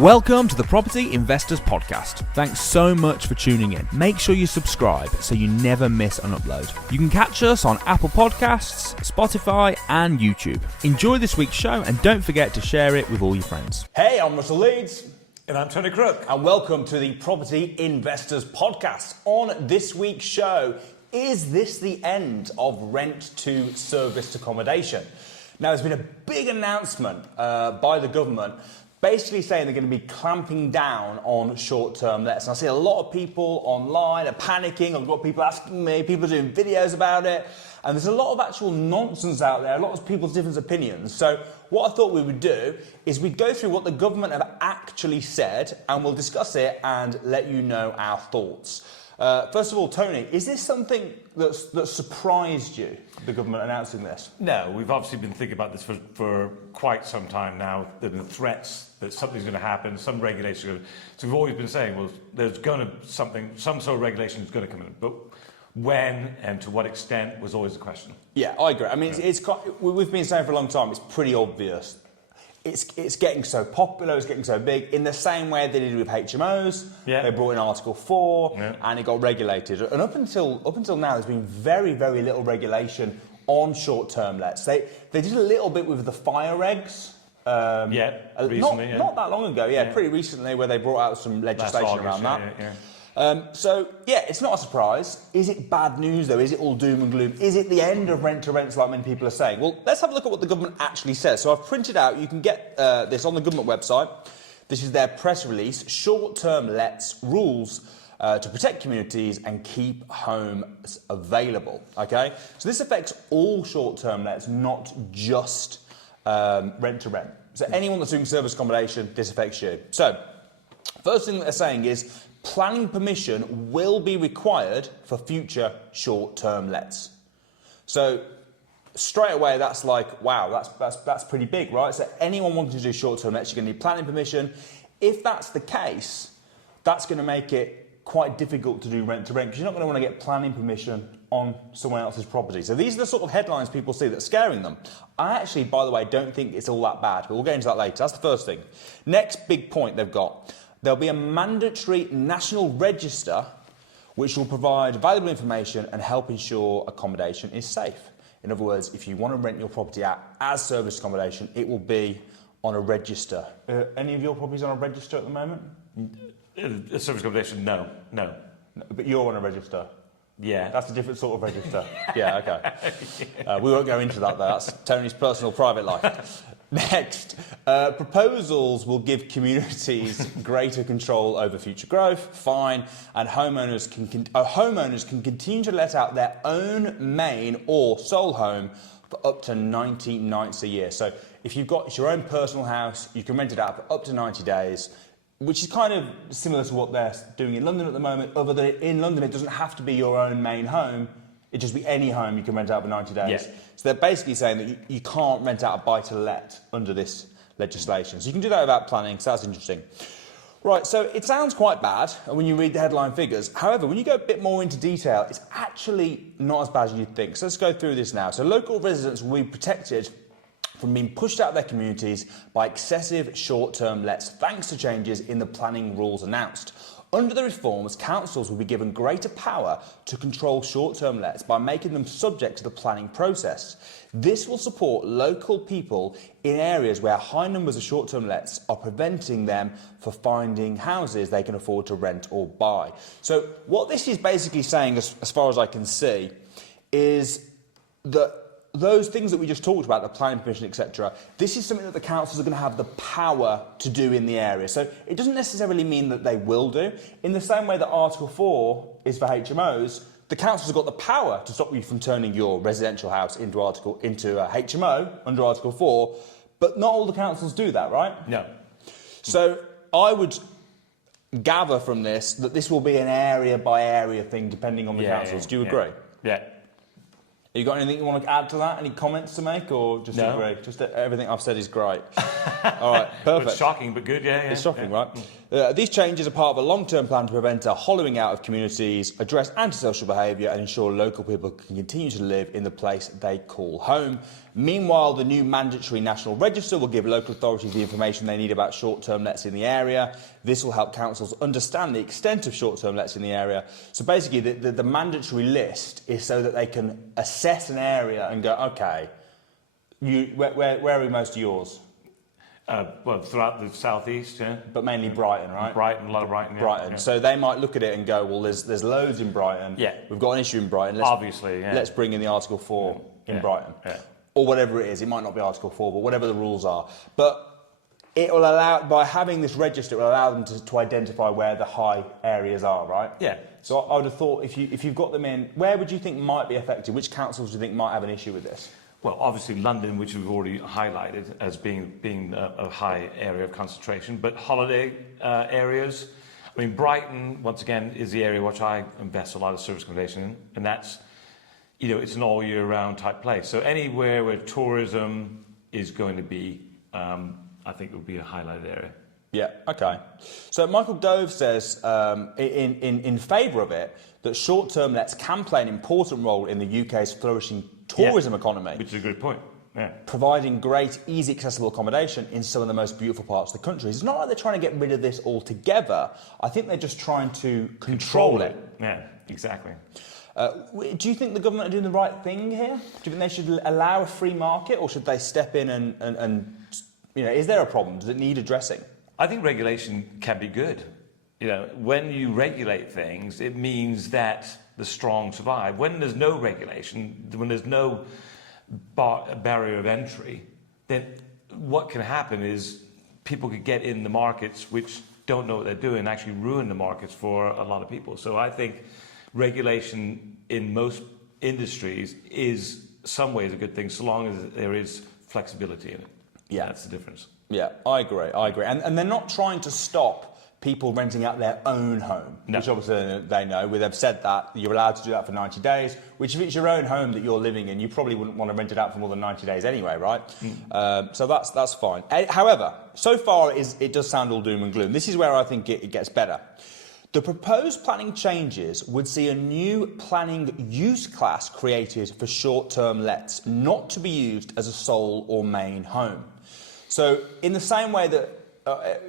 Welcome to the Property Investors Podcast. Thanks so much for tuning in. Make sure you subscribe so you never miss an upload. You can catch us on Apple Podcasts, Spotify, and YouTube. Enjoy this week's show and don't forget to share it with all your friends. Hey, I'm Russell Leeds. And I'm Tony Crook. And welcome to the Property Investors Podcast. On this week's show, is this the end of rent to serviced accommodation? Now, there's been a big announcement by the government basically saying they're going to be clamping down on short-term lets. And I see a lot of people online are panicking. I've got people asking me, people are doing videos about it. And there's a lot of actual nonsense out there, a lot of people's different opinions. So what I thought we would do is we'd go through what the government have actually said and we'll discuss it and let you know our thoughts. First of all, Tony, is this something that surprised you, the government announcing this? No, we've obviously been thinking about this for quite some time now. There have been threats that something's going to happen, some regulation. So we've always been saying, well, there's going to some sort of regulation is going to come in. But when and to what extent was always the question. Yeah, I agree. I mean, we've been saying for a long time, it's pretty obvious. It's getting so popular, it's getting so big, in the same way they did with HMOs. Yeah. They brought in Article 4 and it got regulated. And up until now, there's been very, very little regulation on short-term lets. They did a little bit with the fire regs. Recently. Not that long ago, pretty recently, where they brought out some legislation around that. It's not a surprise. Is it bad news, though? Is it all doom and gloom? Is it the end of rent-to-rents, like many people are saying? Well, let's have a look at what the government actually says. So I've printed out, you can get this on the government website. This is their press release, Short-Term Lets Rules to Protect Communities and Keep Homes Available. Okay? So this affects all short-term lets, not just rent-to-rent. So anyone that's doing service accommodation, this affects you. So, first thing that they're saying is planning permission will be required for future short-term lets. So straight away, that's like, wow, that's pretty big, right? So anyone wanting to do short-term lets, you're going to need planning permission. If that's the case, that's going to make it quite difficult to do rent-to-rent because you're not going to want to get planning permission on someone else's property. So these are the sort of headlines people see that's scaring them. I actually, by the way, don't think it's all that bad, but we'll get into that later. That's the first thing. Next big point they've got. There'll be a mandatory national register which will provide valuable information and help ensure accommodation is safe. In other words, if you want to rent your property out as service accommodation, it will be on a register. Any of your properties on a register at the moment? Service accommodation, no. But you're on a register? Yeah. That's a different sort of register. Yeah, okay. We won't go into that, though. That's Tony's personal private life. Next, proposals will give communities greater control over future growth, fine, and homeowners can continue to let out their own main or sole home for up to 90 nights a year. So if it's your own personal house, you can rent it out for up to 90 days, which is kind of similar to what they're doing in London at the moment, other than in London it doesn't have to be your own main home. It'd just be any home you can rent out for 90 days. Yeah. So they're basically saying that you can't rent out a buy-to-let under this legislation. So you can do that without planning, so that's interesting. Right, so it sounds quite bad when you read the headline figures. However, when you go a bit more into detail, it's actually not as bad as you'd think. So let's go through this now. So local residents will be protected from being pushed out of their communities by excessive short-term lets, thanks to changes in the planning rules announced. Under the reforms, councils will be given greater power to control short-term lets by making them subject to the planning process. This will support local people in areas where high numbers of short-term lets are preventing them from finding houses they can afford to rent or buy. So what this is basically saying, as far as I can see, is that those things that we just talked about, the planning permission, etc., this is something that the councils are going to have the power to do in the area. So it doesn't necessarily mean that they will do. In the same way that Article 4 is for HMOs, the councils have got the power to stop you from turning your residential house into a HMO under Article 4, but not all the councils do that, right? No. So I would gather from this that this will be an area-by-area thing depending on the councils. Do you agree? Yeah. You got anything you want to add to that? Any comments to make, or just agree? Just everything I've said is great. All right, perfect. It's shocking, but good, yeah. It's shocking, right? These changes are part of a long-term plan to prevent a hollowing out of communities, address antisocial behaviour and ensure local people can continue to live in the place they call home. Meanwhile, the new mandatory national register will give local authorities the information they need about short-term lets in the area. This will help councils understand the extent of short-term lets in the area. So basically, the mandatory list is so that they can assess an area and go, OK, where are most of yours? Well, throughout the southeast, yeah. But mainly Brighton, right? Brighton, a lot of Brighton. Yeah. Brighton. Yeah. So they might look at it and go, well, there's loads in Brighton. Yeah. We've got an issue in Brighton. Obviously, yeah. Let's bring in the Article 4 in Brighton. Yeah. Or whatever it is. It might not be Article 4, but whatever the rules are. But it will allow, by having this register, it will allow them to identify where the high areas are, right? Yeah. So I would have thought, if you've got them in, where would you think might be affected? Which councils do you think might have an issue with this? Well, obviously London, which we've already highlighted as being a high area of concentration, but holiday areas. I mean, Brighton, once again, is the area which I invest a lot of service accommodation in, and that's, it's an all year round type place. So anywhere where tourism is going to be, I think it would be a highlighted area. Yeah, okay. So Michael Gove says, in favour of it, that short-term lets can play an important role in the UK's flourishing tourism economy. Which is a good point. Yeah. Providing great, easy, accessible accommodation in some of the most beautiful parts of the country. It's not like they're trying to get rid of this altogether. I think they're just trying to control it. Yeah, exactly. Do you think the government are doing the right thing here? Do you think they should allow a free market, or should they step in and is there a problem? Does it need addressing? I think regulation can be good. When you regulate things, it means that the strong survive. When there's no regulation, when there's no barrier of entry, then what can happen is people could get in the markets which don't know what they're doing and actually ruin the markets for a lot of people. So I think regulation in most industries is some ways a good thing, so long as there is flexibility in it. Yeah. That's the difference. Yeah, I agree. And they're not trying to stop people renting out their own home, which obviously they know. They've said that you're allowed to do that for 90 days, which if it's your own home that you're living in, you probably wouldn't want to rent it out for more than 90 days anyway, right? So that's fine. However, so far it does sound all doom and gloom. This is where I think it gets better. The proposed planning changes would see a new planning use class created for short-term lets, not to be used as a sole or main home. So in the same way that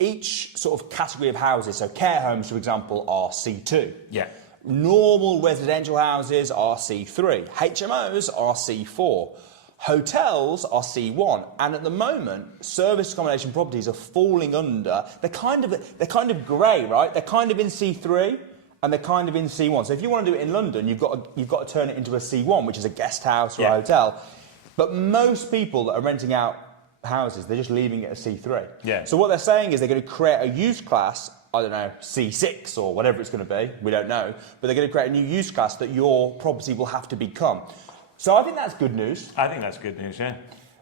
each sort of category of houses, so care homes, for example, are C2. Yeah. Normal residential houses are C3. HMOs are C4. Hotels are C1. And at the moment, service accommodation properties are falling under. They're kind of grey, right? They're kind of in C3 and they're kind of in C1. So if you want to do it in London, you've got to turn it into a C1, which is a guest house or a hotel. But most people that are renting out houses, they're just leaving it as C3. Yeah. So what they're saying is they're going to create a use class, I don't know, C6 or whatever it's going to be, we don't know, but they're going to create a new use class that your property will have to become. So I think that's good news. I think that's good news, yeah.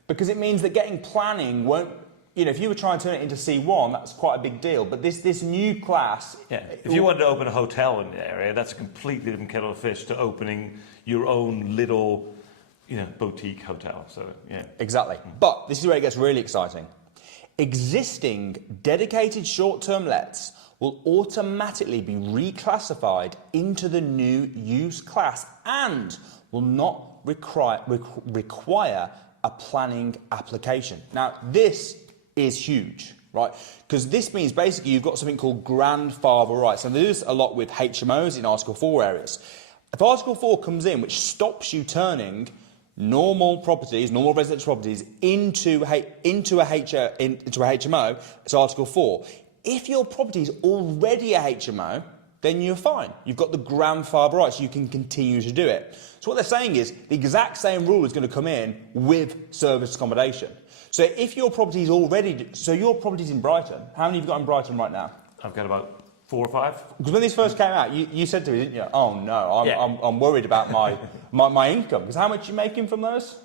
Because it means that getting planning won't, if you were trying to turn it into C1, that's quite a big deal. But this new class... Yeah, if you wanted to open a hotel in the area, that's a completely different kettle of fish to opening your own little... boutique hotel, so yeah. Exactly. But this is where it gets really exciting. Existing dedicated short-term lets will automatically be reclassified into the new use class and will not require a planning application. Now, this is huge, right? Because this means basically you've got something called grandfather rights. And there's a lot with HMOs in Article 4 areas. If Article 4 comes in, which stops you turning normal residential properties into a HMO, it's Article 4. If your property is already a HMO, then you're fine. You've got the grandfather rights, you can continue to do it. So what they're saying is the exact same rule is going to come in with service accommodation. So if your property is your property's in Brighton, how many have you got in Brighton right now? I've got about 4 or 5. Because when these first came out, you said to me, didn't you? Oh no, I'm worried about my income. Because how much are you making from those?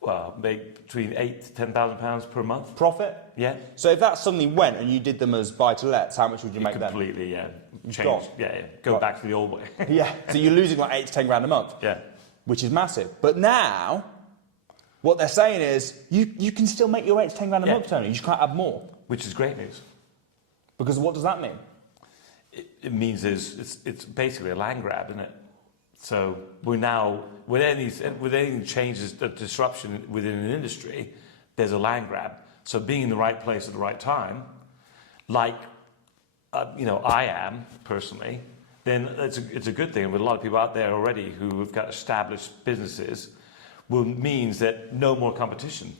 Well, make between £8,000 to £10,000 per month. Profit? Yeah. So if that suddenly went and you did them as buy-to-lets, how much would you make then? Completely, yeah. Change. Yeah. Go back to the old way. Yeah. So you're losing like 8 to 10 grand a month. Yeah. Which is massive. But now, what they're saying is you can still make your 8 to 10 grand a month, Tony. You just can't have more. Which is great news. Because what does that mean? It means it's basically a land grab, isn't it? So we're now, with any changes, disruption within an industry, there's a land grab. So being in the right place at the right time, like I am personally, then it's a good thing. With a lot of people out there already who have got established businesses, means that no more competition.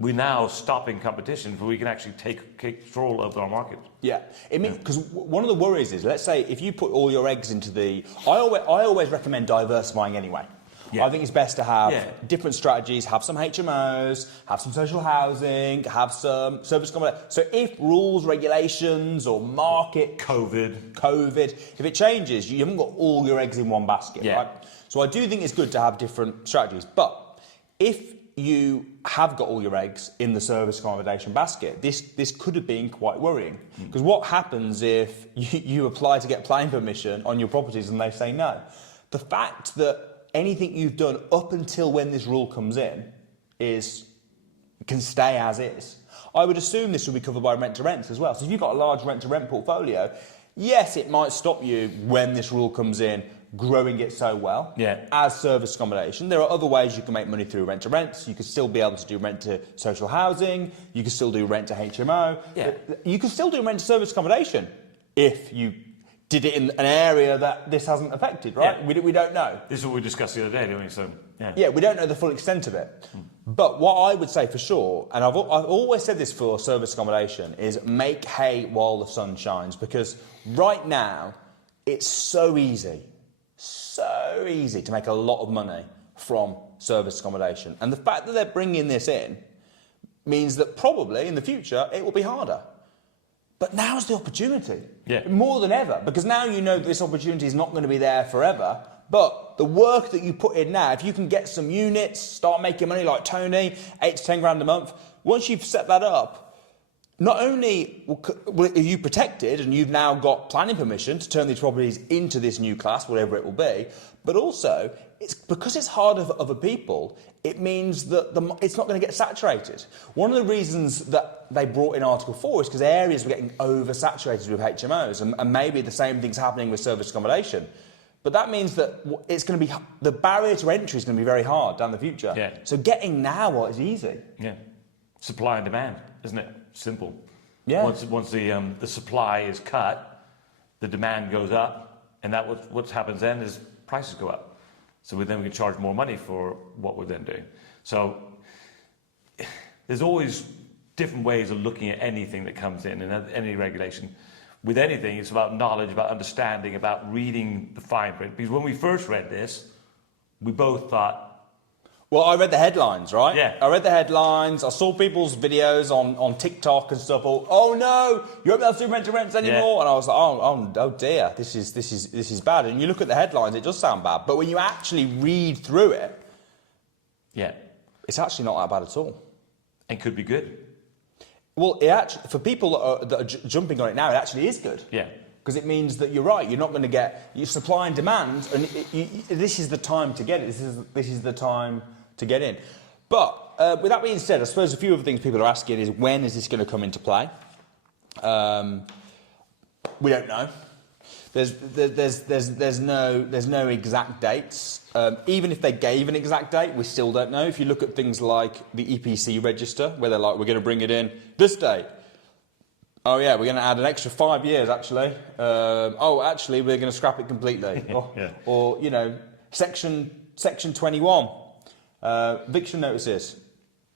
We're now stopping competition, so we can actually take control of our market. Yeah, because one of the worries is, let's say if you put all your eggs into the, I always recommend diversifying anyway. Yeah. I think it's best to have different strategies, have some HMOs, have some social housing, have some service accommodation. So if rules, regulations, or market, COVID, if it changes, you haven't got all your eggs in one basket, right? So I do think it's good to have different strategies. But if you have got all your eggs in the service accommodation basket, this could have been quite worrying. Because what happens if you apply to get planning permission on your properties and they say no? The fact that anything you've done up until when this rule comes in can stay as is. I would assume this will be covered by rent-to-rents as well. So if you've got a large rent-to-rent portfolio, yes, it might stop you when this rule comes in growing it so well as service accommodation. There are other ways you can make money through rent-to-rents. You could still be able to do rent-to-social housing. You could still do rent-to-HMO. Yeah. You could still do rent-to-service accommodation if you did it in an area that this hasn't affected, right? Yeah. We don't know. This is what we discussed the other day, didn't we? So, yeah, we don't know the full extent of it. But what I would say for sure, and I've always said this for service accommodation, is make hay while the sun shines. Because right now, it's so easy to make a lot of money from service accommodation. And the fact that they're bringing this in means that probably in the future, it will be harder. But now's the opportunity, more than ever, because now you know that this opportunity is not going to be there forever. But the work that you put in now, if you can get some units, start making money like Tony, 8 to 10 grand a month, once you've set that up, not only are you protected and you've now got planning permission to turn these properties into this new class, whatever it will be, but also it's because it's harder for other people, it means that it's not going to get saturated. One of the reasons that they brought in Article 4 is because areas were getting oversaturated with HMOs, and maybe the same thing's happening with service accommodation. But that means that it's going to be, the barrier to entry is going to be very hard down the future. Yeah. So getting now is easy. Yeah. Supply and demand, isn't it? Simple. Yeah. Once the supply is cut, the demand goes up, and what happens then is prices go up. So then we can charge more money for what we're then doing. So there's always different ways of looking at anything that comes in and any regulation. With anything, it's about knowledge, about understanding, about reading the fine print. Because when we first read this, we both thought, well, I read the headlines, right? Yeah. I read the headlines. I saw people's videos on TikTok and stuff. Oh no, you won't be able to do rent-to-rents anymore. Yeah. And I was like, oh dear, this is bad. And you look at the headlines, it does sound bad. But when you actually read through it, it's actually not that bad at all. And could be good. Well, it actually, for people that are jumping on it now, it actually is good. Yeah. Because it means that you're right. You're not going to get your supply and demand, and this is the time to get it. This is the time to get in. But with that being said, I suppose a few of the things people are asking is, when is this going to come into play? We don't know. There's no exact dates. Even if they gave an exact date, we still don't know. If you look at things like the EPC register, where they're like, we're going to bring it in this date. Oh yeah, we're going to add an extra 5 years actually. Actually, we're going to scrap it completely. Or you know, section 21. Eviction notices.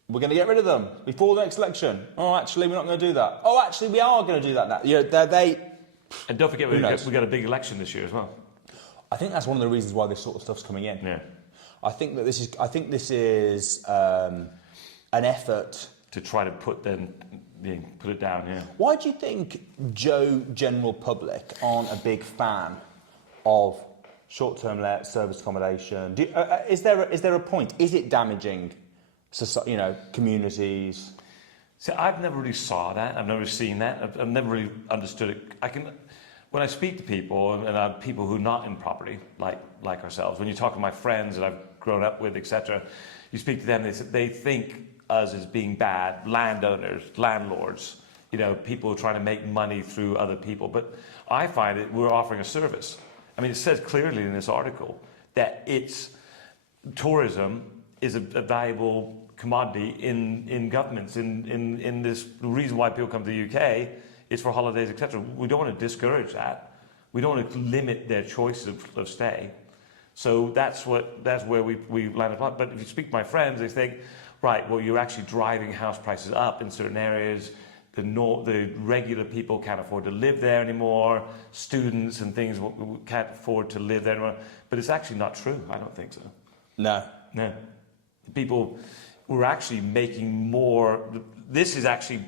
We're going to get rid of them before the next election. Oh, actually, we're not going to do that. Oh, actually, we are going to do that now. You know, and don't forget, we've got a big election this year as well. I think that's one of the reasons why this sort of stuff's coming in. Yeah. I think this is an effort to try to put it down. Yeah. Why do you think general public aren't a big fan of short-term let, service accommodation? Is there a point? Is it damaging communities? See, I've never really saw that. I've never seen that. I've never really understood it. When I speak to people, and people who are not in property, like ourselves, when you talk to my friends that I've grown up with, etc., you speak to them, they think us as being bad landowners, landlords, you know, people trying to make money through other people. But I find that we're offering a service. I mean, it says clearly in this article that tourism is a valuable commodity in governments. In this, the reason why people come to the UK is for holidays, etc. We don't want to discourage that. We don't want to limit their choice of stay. So that's where we landed on. But if you speak to my friends, they think, right, well, you're actually driving house prices up in certain areas. The regular people can't afford to live there anymore. Students and things can't afford to live there anymore. But it's actually not true. I don't think so. No. No. People were actually making more. This is actually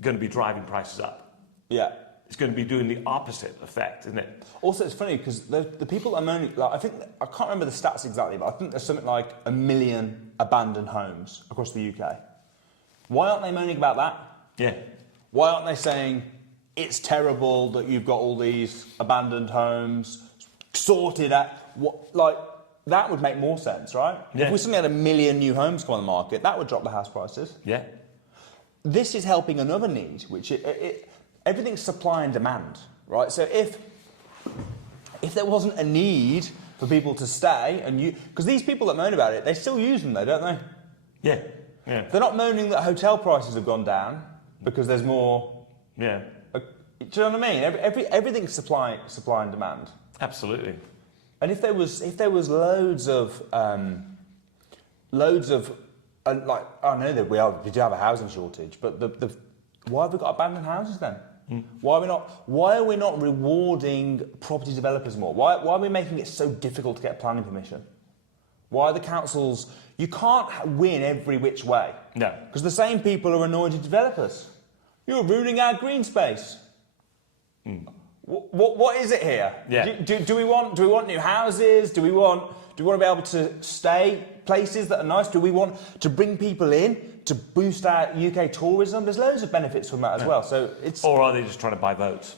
going to be driving prices up. Yeah. It's going to be doing the opposite effect, isn't it? Also, it's funny because the people that are moaning, like, I can't remember the stats exactly, but I think there's something like 1 million abandoned homes across the UK. Why aren't they moaning about that? Yeah. Why aren't they saying it's terrible that you've got all these abandoned homes sorted out? That would make more sense, right? Yeah. If we suddenly had 1 million new homes come on the market, that would drop the house prices. Yeah. This is helping another need, which everything's supply and demand, right? So if there wasn't a need for people to stay, because these people that moan about it, they still use them though, don't they? Yeah. Yeah. They're not moaning that hotel prices have gone down because there's more. Yeah. Do you know what I mean? Everything's supply and demand. Absolutely. And if there was loads of like, I know that we do have a housing shortage, but why have we got abandoned houses then? Why are we not rewarding property developers more? Why are we making it so difficult to get planning permission? Why are the councils? You can't win every which way. No. Because the same people are annoyed at developers. You're ruining our green space. What is it here? Yeah. Do we want new houses? Do we want to be able to stay places that are nice? Do we want to bring people in to boost our UK tourism? There's loads of benefits from that as well. So it's. Or are they just trying to buy votes?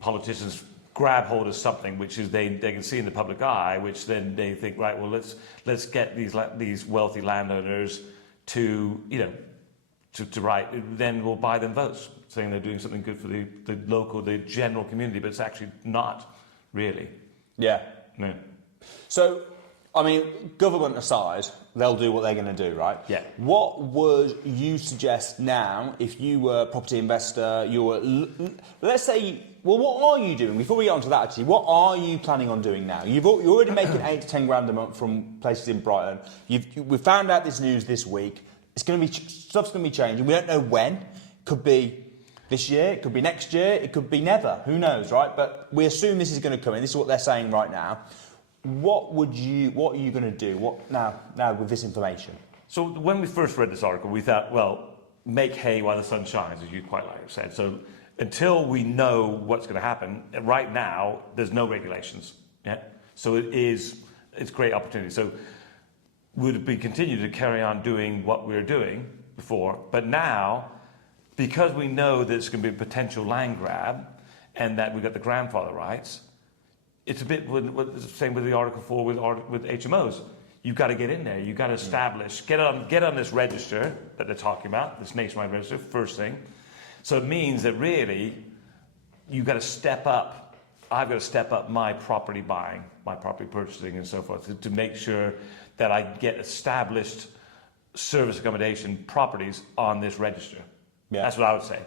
Politicians grab hold of something which is they can see in the public eye, which then they think, right, well, let's get these wealthy landowners to write, then we'll buy them votes, saying they're doing something good for the general community, but it's actually not really. Yeah. No. So, I mean, government aside, they'll do what they're going to do, right? Yeah. What would you suggest now if you were a property investor, let's say, well, what are you doing? Before we get on to that, actually, what are you planning on doing now? You're already making 8 to 10 grand a month from places in Brighton. We found out this news this week. Stuff's going to be changing. We don't know when. Could be this year, it could be next year, it could be never. Who knows, right? But we assume this is going to come in. This is what they're saying right now. What are you going to do? Now with this information? So when we first read this article, we thought, well, make hay while the sun shines, as you quite like said. So until we know what's going to happen, right now there's no regulations. Yeah. So it's a great opportunity. So would we continue to carry on doing what we were doing before? But now, because we know that it's going to be a potential land grab, and that we've got the grandfather rights, it's a bit the same with the Article 4 with HMOs. You've got to get in there. You've got to establish, get on this register that they're talking about, this nationwide register, first thing. So it means that really, you've got to step up. I've got to step up my property buying, my property purchasing, and so forth to make sure that I get established service accommodation properties on this register. Yeah. That's what I would say.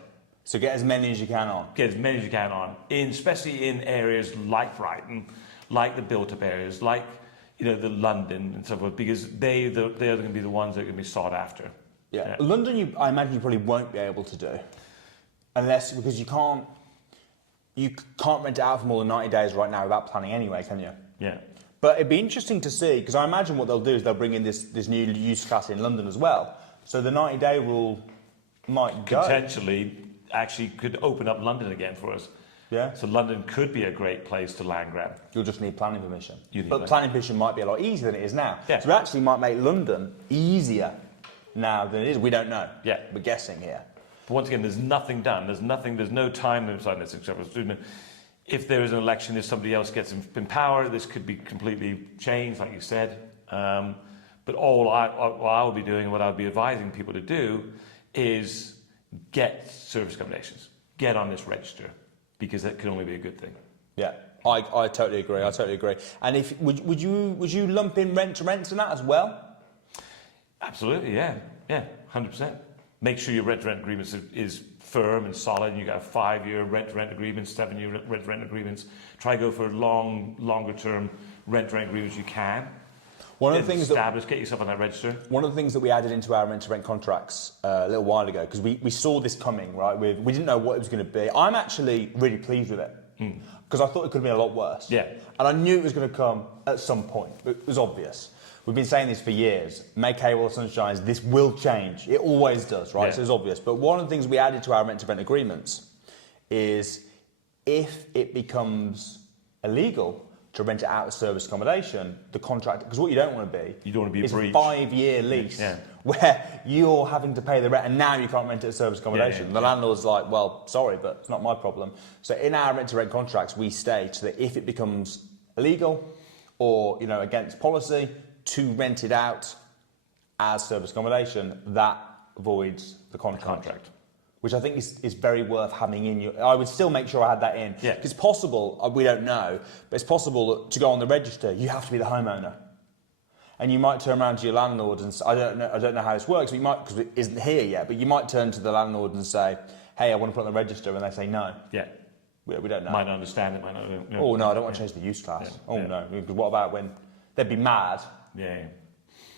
So get as many as you can on. Get as many as you can on, especially in areas like Brighton, like the built-up areas, like the London and so forth, because they're going to be the ones that are going to be sought after. Yeah. London, I imagine you probably won't be able to do, because you can't rent it out for more than 90 days right now without planning anyway, can you? Yeah. But it'd be interesting to see, because I imagine what they'll do is they'll bring in this new use class in London as well. So the 90-day rule might go. Potentially, actually could open up London again for us. Yeah. So London could be a great place to land grab. You'll just need planning permission. But planning permission might be a lot easier than it is now. Yeah. So it actually might make London easier now than it is. We don't know. Yeah. We're guessing here. But once again, there's nothing done. There's no time limit on this except for student. If there is an election, if somebody else gets in power, this could be completely changed, like you said. But all I will be doing, and what I would be advising people to do, is get service accommodations. Get on this register, because that can only be a good thing. Yeah, I totally agree. I totally agree. And if would you lump in rent to rent in that as well? Absolutely, yeah, 100%. Make sure your rent-to-rent agreements is firm and solid, and you got 5-year rent-to-rent agreements, 7-year rent-to-rent agreements. Try go for longer-term rent-to-rent agreements you can. One of the things get yourself on that register. One of the things that we added into our rent-to-rent contracts a little while ago, because we saw this coming, right? We didn't know what it was going to be. I'm actually really pleased with it, because I thought it could have been a lot worse. Yeah. And I knew it was going to come at some point. It was obvious. We've been saying this for years. Make hay while the sun shines. This will change. It always does, right? Yeah. So it's obvious. But one of the things we added to our rent-to-rent agreements is if it becomes illegal to rent it out as service accommodation, the contract, because what you don't want to be, you don't want to be is a breach. 5-year lease where you're having to pay the rent and now you can't rent it as service accommodation. The landlord's like, well, sorry, but it's not my problem. So in our rent-to-rent contracts, we state that if it becomes illegal or against policy to rent it out as service accommodation, that voids the contract. Which I think is very worth having in your... I would still make sure I had that in. Yeah. It's possible, we don't know, but it's possible that to go on the register, you have to be the homeowner. And you might turn around to your landlord and say, I don't know how this works, but you might, because it isn't here yet, but you might turn to the landlord and say, hey, I want to put on the register, and they say no. Yeah. We don't know. Might not understand it, might not... Oh, no, I don't want to change the use class. No, because what about when... They'd be mad. Yeah.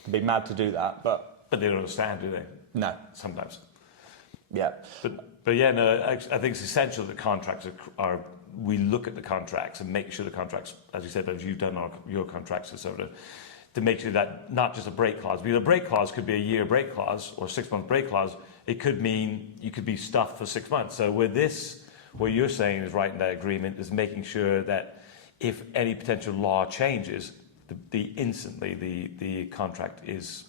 They'd be mad to do that, but... But they don't understand, do they? No. Sometimes. Yeah. But yeah, no, I think it's essential that contracts are we look at the contracts and make sure the contracts, as you said, as you've done your contracts, to make sure that not just a break clause, because a break clause could be a year break clause or 6-month break clause. It could mean you could be stuffed for 6 months. So with this, what you're saying is right in that agreement is making sure that if any potential law changes, instantly the contract is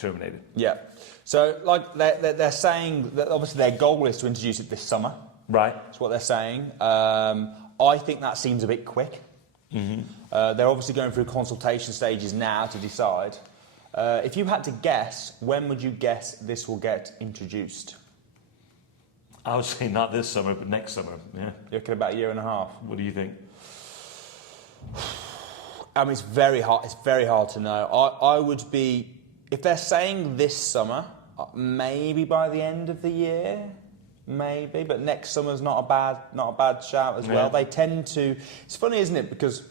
terminated. Yeah. So, like, they're saying that obviously their goal is to introduce it this summer. Right. That's what they're saying. I think that seems a bit quick. Mm-hmm. They're obviously going through consultation stages now to decide. If you had to guess, when would you guess this will get introduced? I would say not this summer, but next summer. Yeah. You're looking about a year and a half. What do you think? I mean, it's very hard. It's very hard to know. I would be, if they're saying this summer, maybe by the end of the year, maybe. But next summer's not a bad shout as well. They tend to. It's funny, isn't it? Because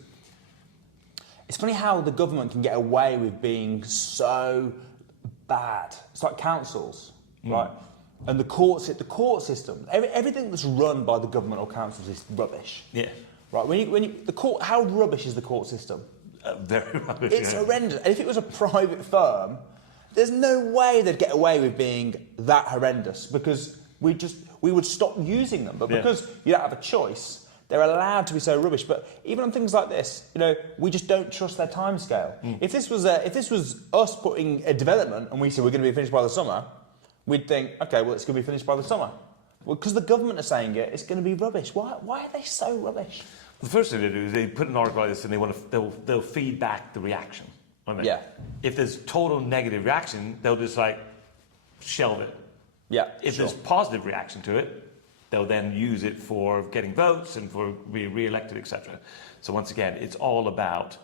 it's funny how the government can get away with being so bad. It's like councils, right? And the court system, everything that's run by the government or councils is rubbish. Yeah. Right. The court, how rubbish is the court system? Very rubbish. It's horrendous. And if it was a private firm, there's no way they'd get away with being that horrendous, because we would stop using them. But because you don't have a choice, they're allowed to be so rubbish. But even on things like this, we just don't trust their timescale. If this was us putting a development and we said we're going to be finished by the summer, we'd think, okay, well, it's going to be finished by the summer. Well, because the government are saying it's going to be rubbish. Why are they so rubbish? The first thing they do is they put an article like this and they'll feed back the reaction. Won't they? Yeah. If there's total negative reaction, they'll just shelve it. Yeah. If there's positive reaction to it, they'll then use it for getting votes and for being re-elected, etc. So once again, it's all about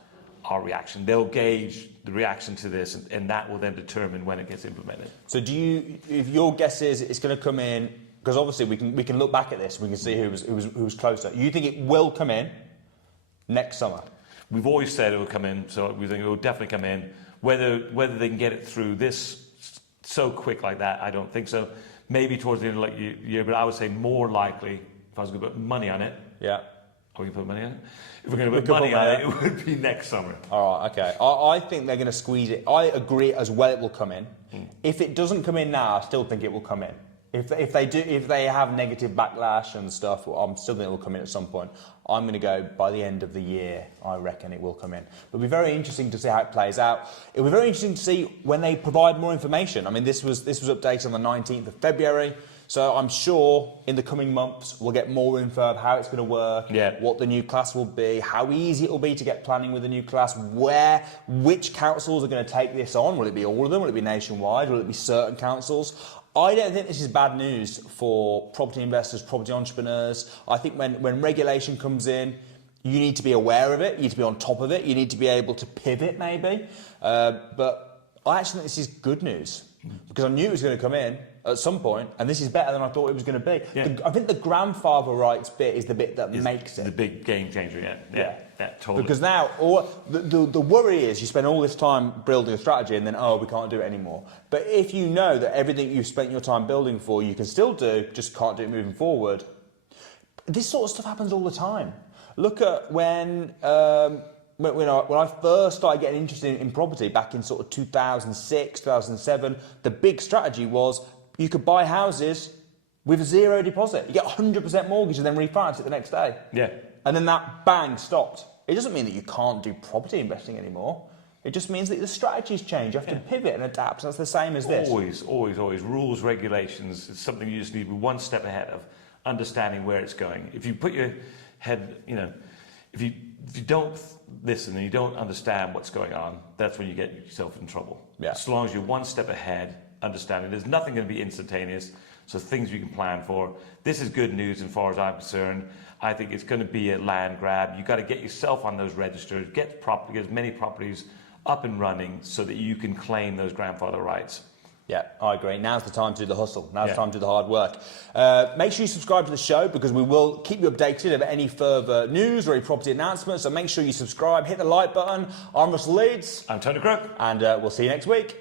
our reaction. They'll gauge the reaction to this, and that will then determine when it gets implemented. So if your guess is it's going to come in, because obviously we can look back at this, we can see who was closer. You think it will come in next summer? We've always said it will come in, so we think it will definitely come in. Whether they can get it through this so quick like that, I don't think so. Maybe towards the end of the year, but I would say more likely, if I was going to put money on it. Yeah. Are we going to put money on it? If we're going to put money on it, it would be next summer. All right, okay. I think they're going to squeeze it. I agree as well it will come in. If it doesn't come in now, I still think it will come in. If they have negative backlash and stuff, I'm still think it will come in at some point. I'm going to go by the end of the year. I reckon it will come in. It'll be very interesting to see how it plays out. It'll be very interesting to see when they provide more information. I mean, this was updated on the 19th of February. So I'm sure in the coming months we'll get more info of how it's going to work, what the new class will be, how easy it will be to get planning with the new class, which councils are going to take this on. Will it be all of them? Will it be nationwide? Will it be certain councils? I don't think this is bad news for property investors, property entrepreneurs. I think when regulation comes in, you need to be aware of it, you need to be on top of it, you need to be able to pivot maybe. But I actually think this is good news because I knew it was going to come in at some point, and this is better than I thought it was going to be. Yeah. I think the grandfather rights bit is the bit that makes it. The big game changer, yeah, totally. Because now, the worry is you spend all this time building a strategy and then, we can't do it anymore. But if you know that everything you've spent your time building for, you can still do, just can't do it moving forward. This sort of stuff happens all the time. Look at when I first started getting interested in property back in sort of 2006, 2007, the big strategy was you could buy houses with zero deposit. You get 100% mortgage and then refinance it the next day. Yeah. And then that bang stopped. It doesn't mean that you can't do property investing anymore. It just means that the strategies change. You have to pivot and adapt. That's the same as this. Always. Rules, regulations, it's something you just need to be one step ahead of, understanding where it's going. If you put your head, if you don't listen and you don't understand what's going on, that's when you get yourself in trouble. Yeah. As long as you're one step ahead, understanding there's nothing going to be instantaneous, so things you can plan for. This is good news as far as I'm concerned. I think it's going to be a land grab. You've got to get yourself on those registers, get as many properties up and running so that you can claim those grandfather rights. Yeah, I agree. Now's the time to do the hustle. Now's the time to do the hard work. Make sure you subscribe to the show because we will keep you updated of any further news or any property announcements. So make sure you subscribe, hit the like button. I'm Russell Leeds. I'm Tony Crook. And we'll see you next week.